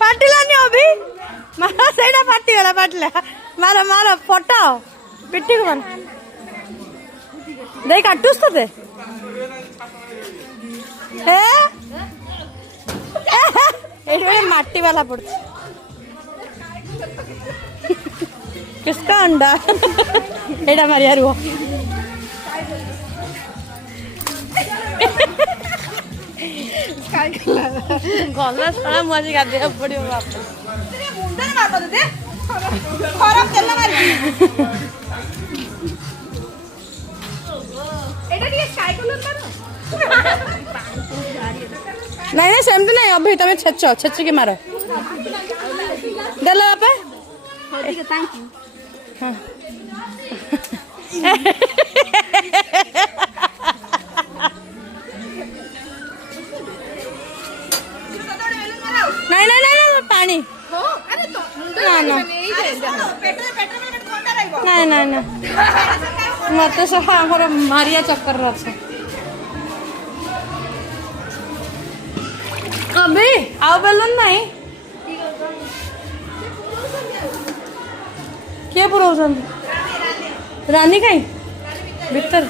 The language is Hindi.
फाटिलानी अभी मारो सेटा फाटी गला फाटला मारो मारो फटाओ पिट्टी को मान देख काटूस तो दे ए माटी वाला पड़छ किसका अंडा एडा मारिया रुआ गला सारा मुझे गादे पड़ियो बाप तेरे मुंडा ने मार दे खराब चलना मार एटा टिके स्काई कलर मारो नहीं नहीं सेम तो नहीं अभी तमे छच्चो छच्ची के मारो देला बापे ठीक है थैंक यू हां नहीं नहीं नहीं पानी हो अरे तो ना ना नहीं नहीं नहीं मत सब हमर मारिया चक्कर रछ अबे आओ बेलन नहीं के पुरोसन रानी कहीं भीतर